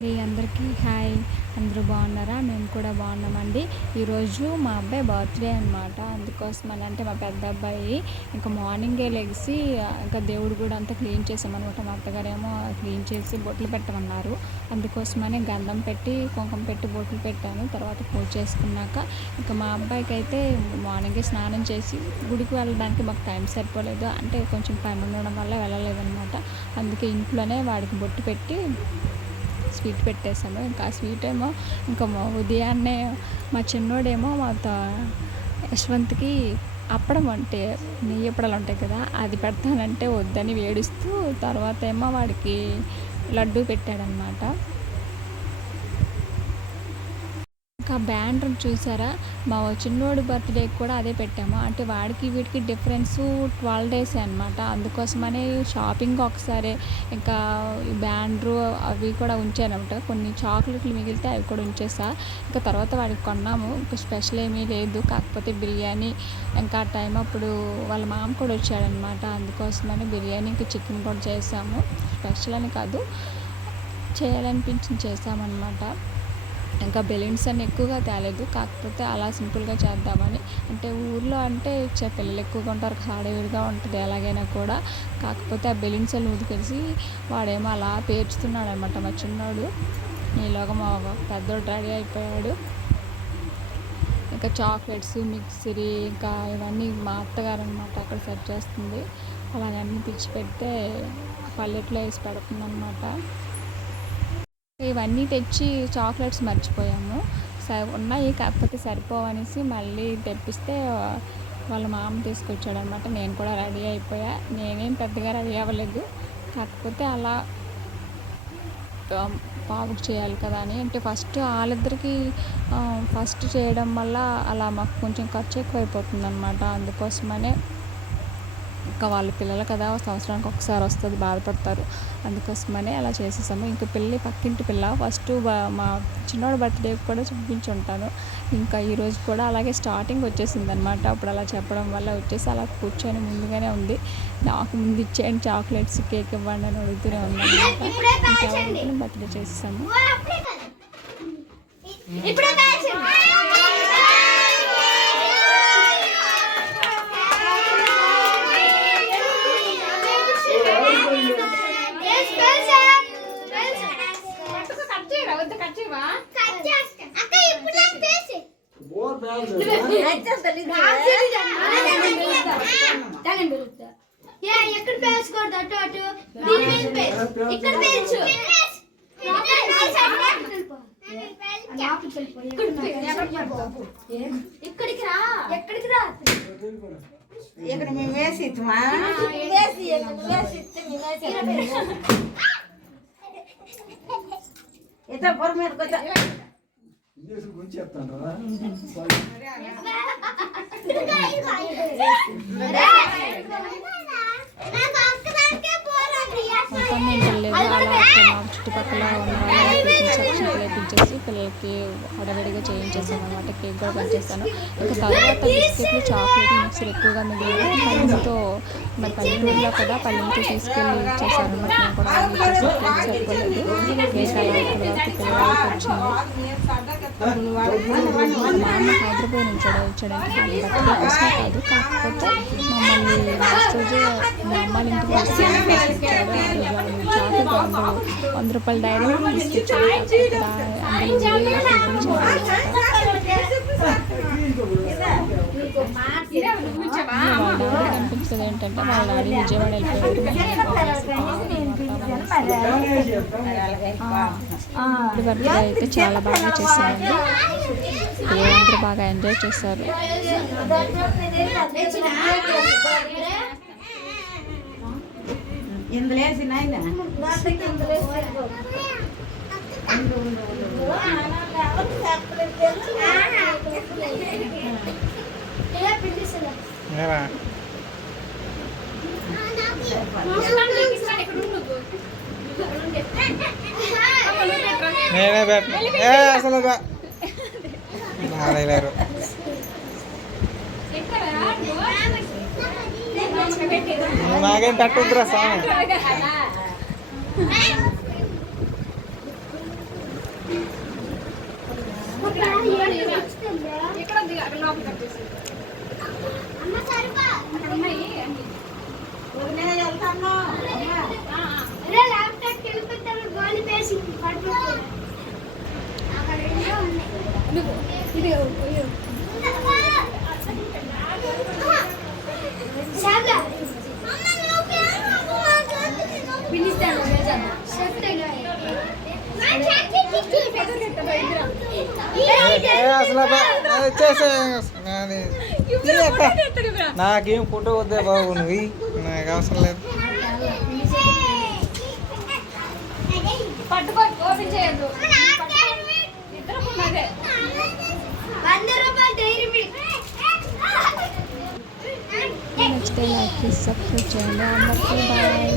అందరికీ హాయ్. అందరూ బాగున్నారా? మేము కూడా బాగున్నామండి. ఈరోజు మా అబ్బాయి బర్త్డే అనమాట. అందుకోసమని అంటే మా పెద్ద అబ్బాయి ఇంకా మార్నింగే లెగిసి ఇంకా దేవుడి గుడి అంతా క్లీన్ చేసామన్నమాట. మా అత్తగారేమో క్లీన్ చేసి బొట్లు పెట్టమన్నారు. అందుకోసమని గంధం పెట్టి కుంకుమ పెట్టి బొట్లు పెట్టాను. తర్వాత పూజ చేసుకున్నాక ఇంకా మా అబ్బాయికి అయితే మార్నింగే స్నానం చేసి గుడికి వెళ్ళడానికి మాకు టైం సరిపోలేదు. అంటే కొంచెం పని ఉండడం వల్ల వెళ్ళలేదన్నమాట. అందుకే ఇంట్లోనే వాడికి బొట్టు పెట్టి స్వీట్ పెట్టేసాము. ఇంకా ఆ స్వీట్ ఏమో ఇంకా ఉదయాన్నే మా చిన్నోడేమో యశ్వంత్కి అప్పడం అంటే నెయ్యి అప్పడాలు ఉంటాయి కదా, అది పెడతానంటే వద్దని ఏడుస్తూ తర్వాత ఏమో వాడికి లడ్డు పెట్టాడనమాట. ఇంకా బ్యాండర్ చూసారా, మా చిన్నోడి బర్త్డేకి కూడా అదే పెట్టాము. అంటే వాడికి వీటికి డిఫరెన్సు 12 days అనమాట. అందుకోసమని షాపింగ్ ఒకసారి ఇంకా బ్యాండ్రు అవి కూడా ఉంచానమాట. కొన్ని చాక్లెట్లు మిగిలితే అవి కూడా ఉంచేసా. ఇంకా తర్వాత వాడికి కొన్నాము. ఇంకా స్పెషల్ ఏమీ లేదు, కాకపోతే బిర్యానీ ఇంకా ఆ టైం అప్పుడు వాళ్ళ మామ కూడా వచ్చాడనమాట. అందుకోసమని బిర్యానీ ఇంకా చికెన్ కూడా చేసాము. స్పెషల్ అని కాదు, చేయాలనిపించింది చేసామన్నమాట. ఇంకా బెలూన్స్ అన్ని ఎక్కువగా తేలేదు, కాకపోతే అలా సింపుల్గా చేద్దామని. అంటే ఊర్లో అంటే పిల్లలు ఎక్కువగా ఉంటారు, హడావిడిగా ఉంటుంది ఎలాగైనా కూడా. కాకపోతే ఆ బెలూన్స్ అన్ని ఊదికేసి వాడేమో అలా పేర్చుతున్నాడు అనమాట మా చిన్నోడు. ఈలోగా మా పెద్దోడు రెడీ అయిపోయాడు. ఇంకా చాక్లెట్స్ మిక్సరీ ఇంకా ఇవన్నీ మా అత్తగారు అనమాట అక్కడ సెట్ చేస్తుంది. అలాగే అన్నీ పిచ్చి పెడితే పల్లెట్లో వేసి పెడుతుంది అనమాట. ఇవన్నీ తెచ్చి చాక్లెట్స్ మర్చిపోయాము. ఉన్నాయి కాకపోతే సరిపోవనేసి మళ్ళీ తెప్పిస్తే వాళ్ళ మామ తీసుకొచ్చాడు అనమాట. నేను కూడా రెడీ అయిపోయా. నేనేం పెద్దగా రెడీ అవ్వలేదు, కాకపోతే అలా బాబుకి చేయాలి కదా అని. అంటే ఫస్ట్ వాళ్ళిద్దరికి ఫస్ట్ చేయడం వల్ల అలా మాకు కొంచెం ఖర్చు ఎక్కువైపోతుంది అనమాట. అందుకోసమనే ఇంకా వాళ్ళ పిల్లలు కదా, సంవత్సరానికి ఒకసారి వస్తుంది, బాధపడతారు. అందుకోసమనే అలా చేసేసాము. ఇంకా పిల్లి పక్కింటి పిల్ల ఫస్ట్ మా చిన్నోడు బర్త్డేకి కూడా చూపించుంటాను. ఇంకా ఈరోజు కూడా అలాగే స్టార్టింగ్ వచ్చేసింది అనమాట. అప్పుడు అలా చెప్పడం వల్ల వచ్చేసి అలా కూర్చొని ముందుగానే ఉంది. నాకు ముందు ఇచ్చేయండి చాక్లెట్స్, కేక్ ఇవ్వండి అని అడుగుతూనే ఉందన్నమాట. ఇంకా బర్త్డే చేసేసాము. ఎక్కడ పేర్చుకోవద్దు, అటు అటు ఇక్కడ పేర్చు. ఇక్కడికి రా, ఎక్కడికి రా. ఇక్కడ మేము వేసి ఇతర పొర మీద కొంచెం మొత్తం నేను వెళ్ళలేదు. అలా మా చుట్టుపక్కల ఉన్న వాళ్ళకి సెక్షన్ లేపించేసి పిల్లలకి హడావిడిగా చేయించేసాను అనమాట. కేక్ కూడా పంచేస్తాను. ఇంకా తర్వాత బిస్కెట్లు చాక్లెట్లు మిక్సర్ ఎక్కువగా మిగిలిన పల్లెంతో, మరి పల్లెటూరులో కదా పల్లెంతో తీసుకెళ్ళి ఇచ్చేసాను అనమాట. నేను కూడా ఇచ్చేసి కేక్ సరిపోలేదు. కేక్ అలా ఇక్కడ వరకు పిల్లలకి వచ్చింది. మా అమ్మ హైదరాబాద్ నుంచి వచ్చాడంటే బర్త్డే కోసమే కాదు, కాకపోతే మమ్మల్ని నెక్స్ట్ రోజు మా అమ్మ ఇంటికి తీసుకెళ్ళి చాక్లెట్ 100 రూపాయల డైరీ తీసుకొచ్చాడు. కనిపించదు ఏంటంటే వాళ్ళ డాడీ విజయవాడ వెళ్ళిపోయాడు. బర్త్డే అయితే చాలా బాగా చేశారండి. అందరూ బాగా ఎంజాయ్ చేశారు. ఇందులో వేసిన నేనే పెట్టను అసలు బాగాలేరు. నాకేం పెట్టొద్దురా స్వామి. అరే ల్యాప్టాప్ వెళ్ళిపోతాను గోలి పేసి పట్టుకో అక్కడ రెండో ఉన్నాయి శాగా పిలిస్తాను అసలు వచ్చేసే నాకేం ఫోటో వద్దే బాబు నువ్వు నాకు అవసరం లేదు. ఓపెన్ చేయొద్దు. ఇద్దరు ఉన్నదే. 100 రూపాయలు డైరీ మిల్క్ నచ్చితే లైక్ చేసి సబ్స్క్రైబ్ చేయండి. అందరికీ బాయ్.